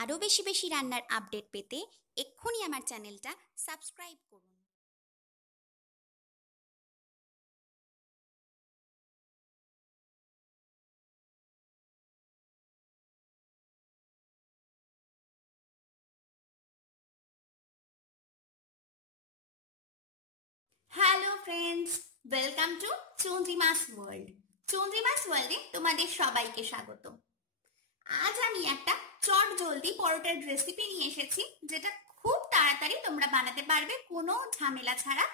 আরও বেশি বেশি রান্নার আপডেট পেতে এক্ষুনি আমার চ্যানেলটা সাবস্ক্রাইব করুন। Hello friends, welcome to Chandrima's world. Chandrima's ওয়ার্ল্ডে তোমাদের সবাইকে স্বাগত। আজ আমি একটা চট জলদি পরোটার রেসিপি নিয়ে এসেছি, যেটা খুব তাড়াতাড়ি তোমরা বানাতে পারবে কোনো ঝামেলা ছাড়া।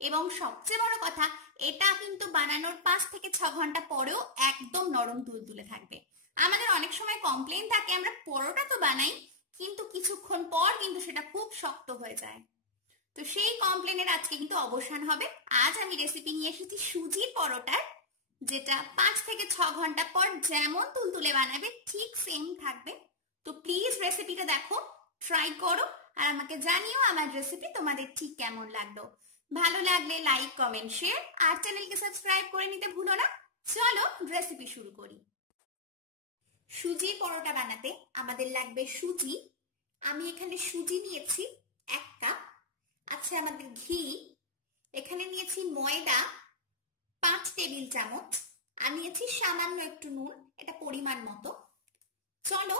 এবং সবচেয়ে বড় কথা, এটা কিন্তু বানানোর 5 থেকে 6 ঘন্টা পরেও একদম নরম তুলতুলে থাকবে। আমাদের অনেক সময় কমপ্লেন থাকে আমরা পরোটা তো বানাই, কিন্তু কিছুক্ষণ পর কিন্তু সেটা খুব শক্ত হয়ে যায়। তো সেই কমপ্লেনের আজকে কিন্তু অবসান হবে। আজ আমি রেসিপি নিয়ে এসেছি সুজির পরোটার, যেটা 5 থেকে 6 ঘন্টা পর যেমন তুলতুলে বানাবে ঠিক সেম থাকবে। তো প্লিজ রেসিপিটা দেখো, ট্রাই করো, আর আমাকে জানিও আমার রেসিপি তোমাদের ঠিক কেমন লাগলো। ভালো লাগলে লাইক, কমেন্ট, শেয়ার আর চ্যানেলকে সাবস্ক্রাইব করে নিতে ভুলো না। চলো রেসিপি শুরু করি। সুজির পরোটা বানাতে আমাদের লাগবে সুজি। আমি এখানে সুজি নিয়েছি 1 কাপ। আছে আমাদের ঘি, এখানে নিয়েছি ময়দা 5 টেবিল চামচ, আর নিয়েছি সামান্য একটু নুন, এটা পরিমাণ মতো। চলো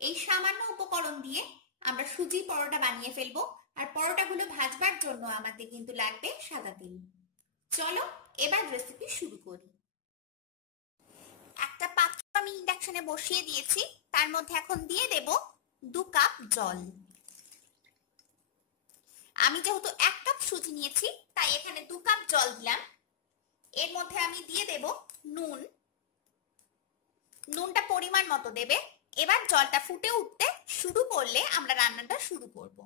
এই সামান্য উপকরণ দিয়ে আমরা সুজির পরোটা বানিয়ে ফেলবো। আর পরোটাগুলো ভাজবার জন্য আমাদের কিন্তু লাগবে সাদা তেল। চলো এবার রেসিপি শুরু করি। একটা পাত্র আমি ইন্ডাকশনে বসিয়ে দিয়েছি, তার মধ্যে এখন দিয়ে দেব 2 কাপ জল। আমি যেহেতু 1 কাপ সুজি নিয়েছি তাই এখানে 2 কাপ জল দিলাম। এর মধ্যে আমি দিয়ে দেব নুন। নুনটা পরিমাণ মতো দেবে। এবার জলটা ফুটে উঠতে শুরু করলে আমরা রান্নাটা শুরু করব।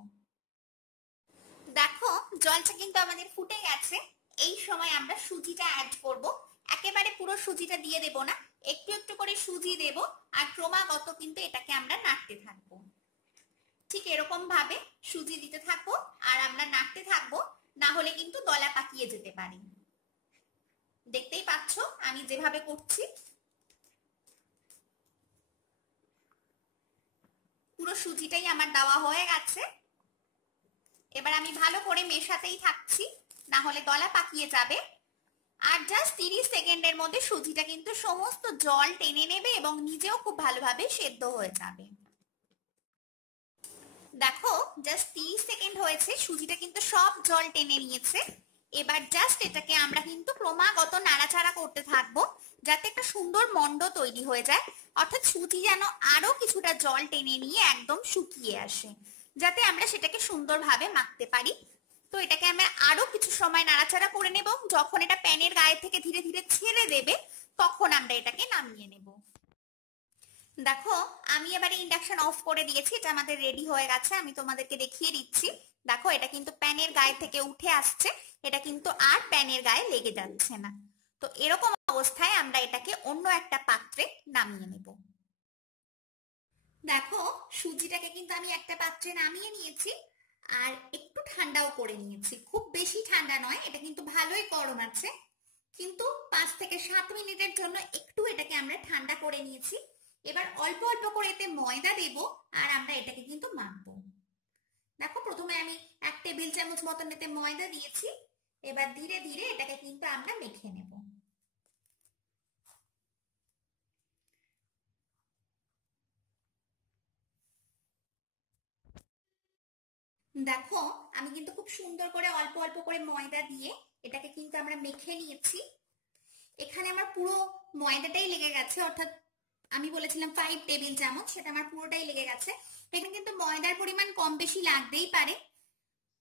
দেখো জলটা কিন্তু আমাদের ফুটে গেছে। এই সময় আমরা সুজিটা অ্যাড করব। একেবারে পুরো সুজিটা দিয়ে দেব না, একটু একটু করে সুজি দেব, আর ক্রমাগত কিন্তু এটাকে আমরা নাড়তে থাকবো। ঠিক এরকম ভাবে সুজি দিতে থাকবো আর আমরা নাড়তে থাকবো, না হলে কিন্তু দলা পাকিয়ে যেতে পারে। দেখতেই পাচ্ছ আমি যেভাবে করছি। পুরো সুজিটাই আমার দেওয়া হয়ে গেছে। এবার আমি ভালো করে মেশাতেই থাকছি, না হলে দলা পাকিয়ে যাবে। আর জাস্ট 30 সেকেন্ডের মধ্যে সুজিটা কিন্তু সমস্ত জল টেনে নেবে এবং নিজেও খুব ভালোভাবে সেদ্ধ হয়ে যাবে। দেখো জাস্ট 30 সেকেন্ড হয়েছে, সুজিটা কিন্তু সব জল টেনে নিয়েছে। এবার জাস্ট এটাকে আমরা কিন্তু ক্রমাগত নাড়াচাড়া করতে থাকবো, যাতে একটা সুন্দর মন্ড তৈরি হয়ে যায়। অর্থাৎ সুজি যেন আরো কিছুটা জল টেনে নিয়ে একদম শুকিয়ে আসে, যাতে আমরা সেটাকে সুন্দরভাবে মাখতে পারি। তো এটাকে আমরা আরো কিছু সময় নাড়াচাড়া করে নেব। যখন এটা প্যানের গায়ে থেকে ধীরে ধীরে ছেড়ে দেবে, তখন আমরা এটাকে নামিয়ে নেব। দেখো আমি এবারে ইন্ডাকশন অফ করে দিয়েছি, এটা আমাদের রেডি হয়ে গেছে। আমি তোমাদেরকে দেখিয়ে দিচ্ছি। দেখো এটা কিন্তু প্যানের গায়ে থেকে উঠে আসছে, এটা কিন্তু আর প্যানের গায়ে লেগে যাচ্ছে না। তো এরকম অবস্থায় আমরা এটাকে অন্য একটা পাত্রে নামিয়ে নেব। দেখো সুজিটাকে কিন্তু আমি একটা পাত্রে নামিয়ে নিয়েছি, আর একটু ঠান্ডাও করে নিয়েছি। খুব বেশি ঠান্ডা নয়, এটা কিন্তু ভালোই গরম আছে, কিন্তু 5 থেকে 7 মিনিটের জন্য একটু এটাকে আমরা ঠান্ডা করে নিয়েছি। এবার অল্প অল্প করে এতে ময়দা দেব, আর আমরা এটাকে কিন্তু মাখবো। দেখো প্রথমে আমি 1 টেবিল চামচ মতন এতে ময়দা দিয়েছি। এবার ধীরে ধীরে এটাকে কিন্তু আমরা মেখে নেব। দেখো আমি কিন্তু খুব সুন্দর করে অল্প অল্প করে ময়দা দিয়ে এটাকে কিন্তু আমরা মেখে নিয়েছি। এখানে আমার পুরো ময়দাটাই লেগে গেছে, অর্থাৎ আমি বলেছিলাম 5 টেবিল চামচ, সেটা আমার পুরোটাই লেগে গেছে। এখানে কিন্তু ময়দার পরিমাণ কম বেশি লাগতেই পারে,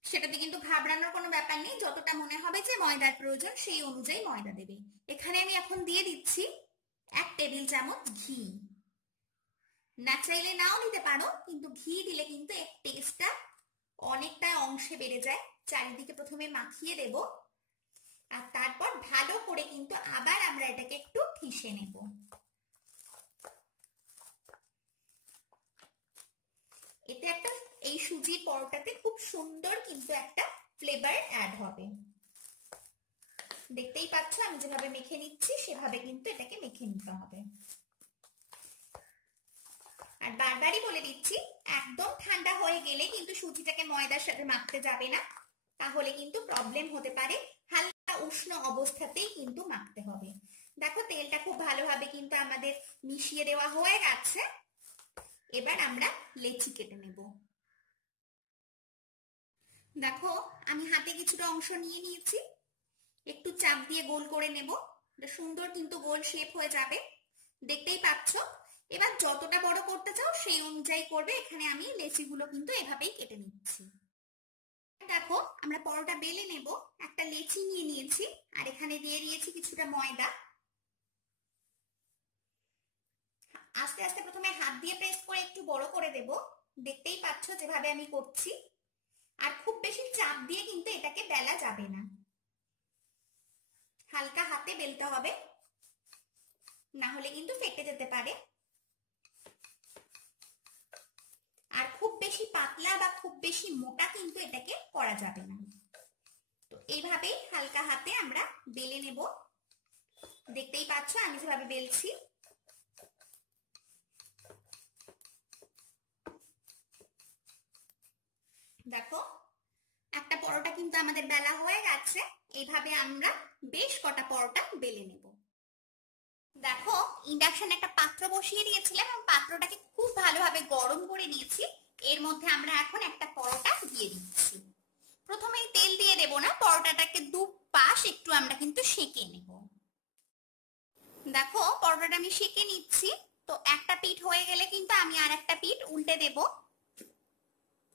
সেটাতে কিন্তু ঘাবড়ানোর কোনো ব্যাপার নেই। যতটা মনে হবে যে ময়দার প্রয়োজন সেই অনুযায়ী ময়দা দেবে। এখানে আমি এখন দিয়ে দিচ্ছি 1 টেবিল চামচ ঘি। না চাইলে নাও দিতে পারো, কিন্তু ঘি দিলে কিন্তু এর টেস্টটা অনেকটা অংশে বেড়ে যায়। চারিদিকে প্রথমে মাখিয়ে দেব, আর তারপর ভালো করে কিন্তু আবার আমরা এটাকে একটু ঠেসে নেব। এতে একটা এই সুজির পরোটাতে খুব সুন্দর কিন্তু একটা ফ্লেভার অ্যাড হবে। দেখতেই পাচ্ছ আমি যেভাবে মেখে নিচ্ছি সেভাবে কিন্তু এটাকে মেখে নিতে হবে। আর বারবারই বলে দিচ্ছি, একদম ঠান্ডা হয়ে গেলে কিন্তু সুজিটাকে ময়দার সাথে মাখতে যাবে না, তাহলে কিন্তু প্রবলেম হতে পারে। হালকা উষ্ণ অবস্থাতেই কিন্তু মাখতে হবে। দেখো তেলটা খুব ভালোভাবে কিন্তু আমাদের মিশিয়ে দেওয়া হয়ে গেছে। এবার আমরা লেচি কেটে নেব। দেখো আমি হাতে কিছুটা অংশ নিয়ে নিয়েছি, একটু চাপ দিয়ে গোল করে নেব। সুন্দর কিন্তু গোল শেপ হয়ে যাবে, দেখতেই পাচ্ছ। এবার যতটা বড় করতে চাও সেই অনুযায়ী করবে। এখানে আমি লেচিগুলো কিন্তু এভাবেই কেটে নিচ্ছি। দেখো আমরা পরোটা বেলে নেব। একটা লেচি নিয়ে নিয়েছি আর এখানে দিয়ে দিয়েছি কিছুটা ময়দা। আস্তে আস্তে প্রথমে হাত দিয়ে প্রেস করে একটু বড় করে দেব, দেখতেই পাচ্ছ যেভাবে আমি করছি। আর খুব বেশি চাপ দিয়ে কিন্তু এটাকে বেলা যাবে না, হালকা হাতে বেলতে হবে, না হলে কিন্তু ফেটে যেতে পারে। আর খুব বেশি পাতলা বা খুব বেশি মোটা কিন্তু এটাকে করা যাবে না। তো এইভাবেই হালকা হাতে আমরা বেলে নেব, দেখতেই পাচ্ছ আমি যেভাবে বেলছি। দেখো একটা পরোটা কিন্তু আমাদের বেলা হয়ে গেছে। এইভাবে আমরা বেশ কটা পরোটা বেলে নেব। দেখো ইন্ডাকশন একটা পাত্র বসিয়ে দিয়েছিলাম এবং পাত্রটাকে খুব ভালোভাবে গরম করে নিয়েছি। এর মধ্যে আমরা এখন একটা পরোটা দিয়ে দিচ্ছি। প্রথমেই তেল দিয়ে দেব না, পরোটাটাকে দু পাশ একটু আমরা কিন্তু সেঁকে নেব। দেখো পরোটাটা আমি সেঁকে নিচ্ছি। তো একটা পিঠ হয়ে গেলে কিন্তু আমি আর একটা পিঠ উল্টে দেব।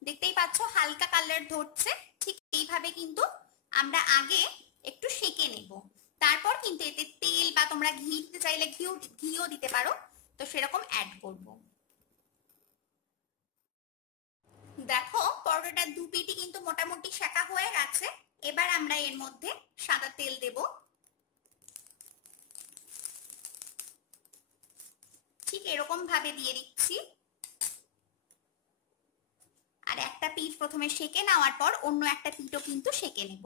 দেখতেই পাচ্ছ হালকা কালার ধরছে। ঠিক এইভাবে কিন্তু আমরা আগে একটু সেঁকে নেব, তারপর কিন্তু এতে তেল বা তোমরা ঘি দিতে চাইলে ঘিও দিতে পারো, তো সেরকম অ্যাড করব। দেখো পরোটাটার দু পিঠই কিন্তু মোটামুটি সেঁকা হয়ে গেছে। এবার আমরা এর মধ্যে সাদা তেল দেব, ঠিক এরকম ভাবে দিয়ে দিচ্ছি। আর একটা পিঠ প্রথমে সেঁকে নেওয়ার পর অন্য একটা পিঠও কিন্তু সেঁকে নেব।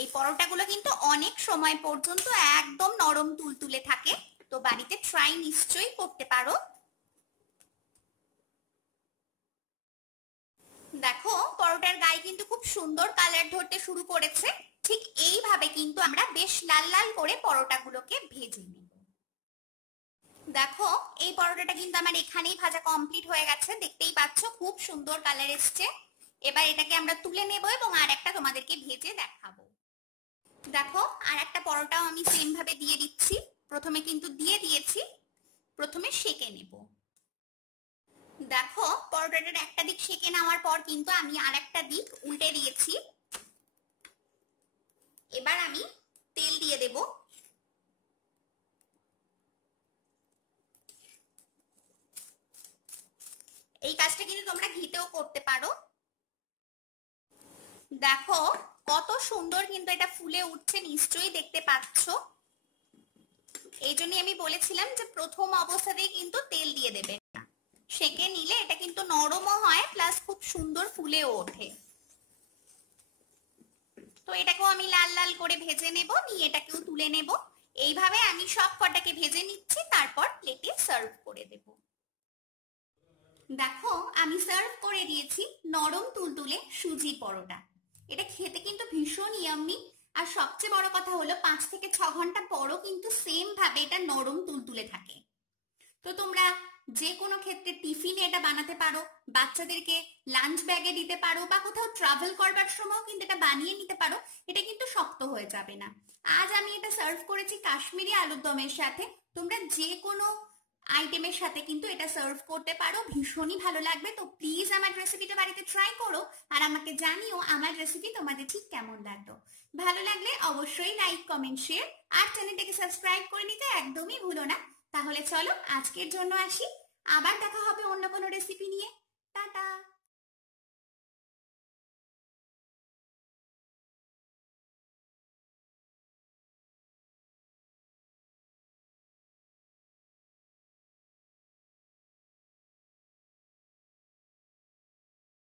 এই পরোটাগুলো কিন্তু অনেক সময় পর্যন্ত একদম নরম তুলতুলে থাকে, তো বাড়িতে ট্রাই নিশ্চয়ই করতে পারো। দেখো পরোটার গায়ে কিন্তু খুব সুন্দর কালার ধরতে শুরু করেছে। ঠিক এইভাবে কিন্তু আমরা বেশ লাল লাল করে পরোটাগুলোকে ভেজে নেব। দেখো এই পরোটাটা কিন্তু আমার এখানেই ভাজা কমপ্লিট হয়ে গেছে, দেখতেই পাচ্ছ খুব সুন্দর কালার এসছে। এবার এটাকে আমরা তুলে নেব এবং আর একটা তোমাদেরকে ভেজে দেখাবো। দেখো আর একটা পরোটাও আমি সেম ভাবে দিয়ে দিচ্ছি। প্রথমে কিন্তু দিয়ে দিয়েছি, প্রথমে সেঁকে নেব। দেখো পরোটাটার একটা দিক সেঁকে নেওয়ার পর কিন্তু আমি আর একটা দিক উল্টে দিয়েছি। এবার আমি তেল দিয়ে দেব। এই কাজটা কিন্তু তোমরা ঘিতেও করতে পারো। দেখো কত সুন্দর কিন্তু এটা ফুলে উঠছে, নিশ্চয়ই দেখতে পাচ্ছ। এই জন্যই আমি বলেছিলাম যে প্রথম অবস্থাতেই কিন্তু তেল দিয়ে দেবে, সেঁকে নিলে এটা কিন্তু নরমও হয় প্লাস খুব সুন্দর ফুলেও ওঠে। তো এটাকেও আমি লাল লাল করে ভেজে নেব, নিয়ে এটাকেও তুলে নেব। এইভাবে আমি সব কটাকে ভেজে নিচ্ছি, তারপর প্লেটে সার্ভ করে দেব। দেখো আমি সার্ভ করে দিয়েছি নরম তুলতুলে সুজি পরোটা। এটা খেতে কিন্তু ভীষণ ইয়াম্মি। আর সবচেয়ে বড় কথা হলো 5 থেকে 6 ঘন্টা পরও কিন্তু সেম ভাবে এটা নরম তুলতুলে থাকে। তো তোমরা যে কোনো ক্ষেত্রে টিফিনে এটা বানাতে পারো, বাচ্চাদেরকে লাঞ্চ ব্যাগে দিতে পারো, বা কোথাও ট্রাভেল করবার সময়ও কিন্তু এটা বানিয়ে নিতে পারো। এটা কিন্তু শক্ত হয়ে যাবে না। আজ আমি এটা সার্ভ করেছি কাশ্মীরি আলুর দমের সাথে। তোমরা যে কোনো আইটেমের সাথে কিন্তু এটা সার্ভ করতে পারো, ভীষণই ভালো লাগবে। তো প্লিজ আমার রেসিপিটা বাড়িতে ট্রাই করো আর আমাকে জানিও আমার রেসিপি তোমাদের ঠিক কেমন লাগলো। ভালো লাগলে অবশ্যই লাইক কমেন্ট শেয়ার আর চ্যানেলটাকে সাবস্ক্রাইব করে নিতে একদমই ভুলো না। তাহলে চলো আজকের জন্য আসি, আবার দেখা হবে অন্য কোনো রেসিপি নিয়ে।